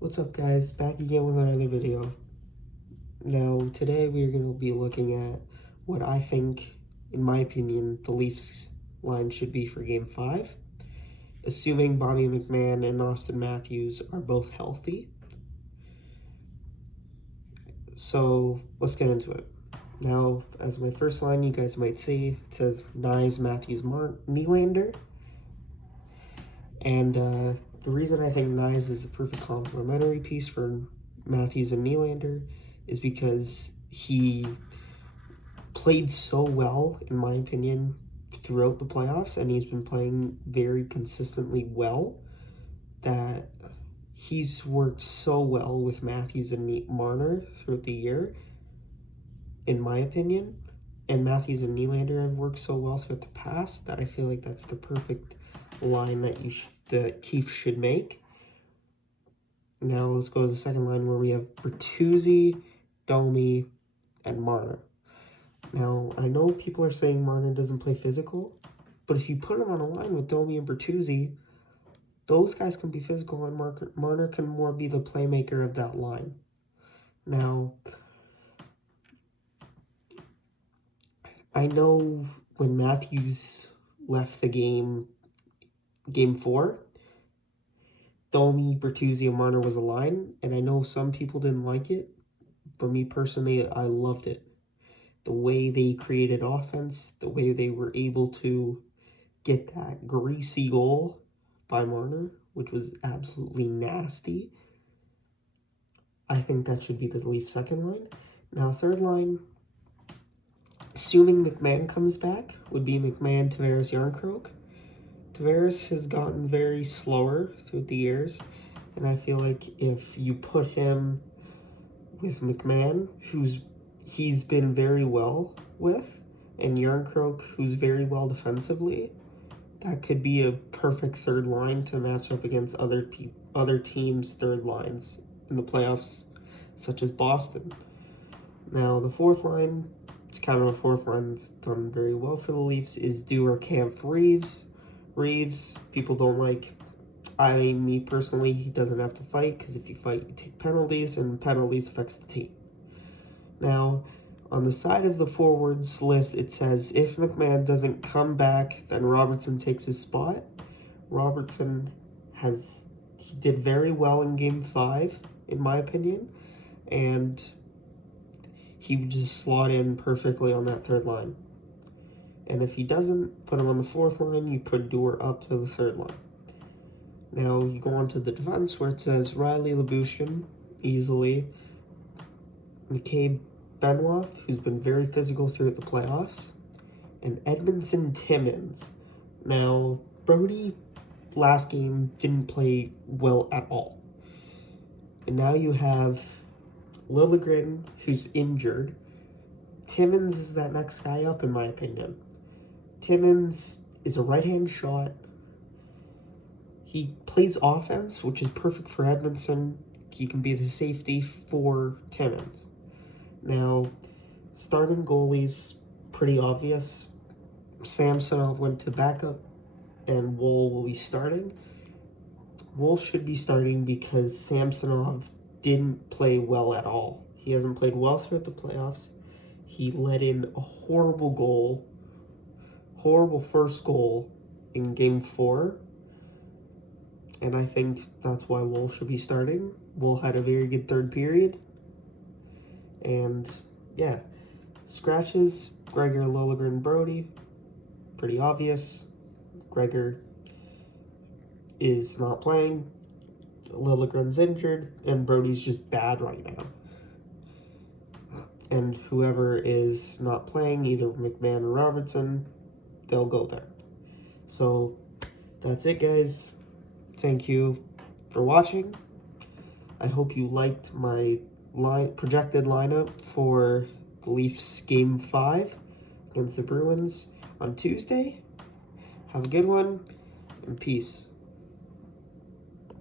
What's up, guys? Back again with another video. Now, today we are going to be looking at what I think, in my opinion, the Leafs line should be for Game 5, assuming Bobby McMann and Auston Matthews are both healthy. So, let's get into it. Now, as my first line, you guys might see, it says Knies, Matthews, Nylander. And the reason I think Knies is the perfect complementary piece for Matthews and Nylander is because he played so well, in my opinion, throughout the playoffs, and he's been playing very consistently well, that he's worked so well with Matthews and Marner throughout the year, in my opinion. And Matthews and Nylander have worked so well throughout the past that I feel like that's the perfect line that Keefe should make. Now let's go to the second line where we have Bertuzzi, Domi, and Marner. Now, I know people are saying Marner doesn't play physical, but if you put him on a line with Domi and Bertuzzi, those guys can be physical, and Marner can more be the playmaker of that line. Now, I know when Matthews left the game 4, Domi, Bertuzzi, and Marner was a line, and I know some people didn't like it, but me personally, I loved it. The way they created offense, the way they were able to get that greasy goal by Marner, which was absolutely nasty. I think that should be the Leafs second line. Now, third line, assuming McMann comes back, would be McMann, Tavares, Järnkrok. Tavares has gotten very slower through the years, and I feel like if you put him with McMann, he's been very well with, and Järnkrok, who's very well defensively, that could be a perfect third line to match up against other teams' third lines in the playoffs, such as Boston. Now, the fourth line, it's kind of a fourth line that's done very well for the Leafs, is Duehr-Kampf, Reeves. Reeves, people don't like. Me personally, he doesn't have to fight, because if you fight, you take penalties, and penalties affects the team. Now, on the side of the forwards list, it says, if McMann doesn't come back, then Robertson takes his spot. Robertson he did very well in Game 5, in my opinion, and he would just slot in perfectly on that third line. And if he doesn't, put him on the fourth line, you put Duehr up to the third line. Now, you go on to the defense, where it says Riley Lyubushkin, easily, McCabe Benoit, who's been very physical throughout the playoffs, and Edmundson Timmins. Now, Brody last game didn't play well at all. And now you have Liljegren, who's injured. Timmins is that next guy up, in my opinion. Timmins is a right-hand shot. He plays offense, which is perfect for Edmundson. He can be the safety for Timmins. Now, starting goalies, pretty obvious. Samsonov went to backup, and Woll will be starting. Woll should be starting because Samsonov didn't play well at all. He hasn't played well throughout the playoffs. He let in a horrible first goal in Game 4. And I think that's why Woll should be starting. Woll had a very good third period. And, yeah, scratches, Gregor, Liljegren, Brody, pretty obvious. Gregor is not playing, Liljegren's injured, and Brody's just bad right now. And whoever is not playing, either McMann or Robertson, they'll go there. So, that's it, guys. Thank you for watching. I hope you liked my projected lineup for the Leafs Game 5 against the Bruins on Tuesday. Have a good one, and peace.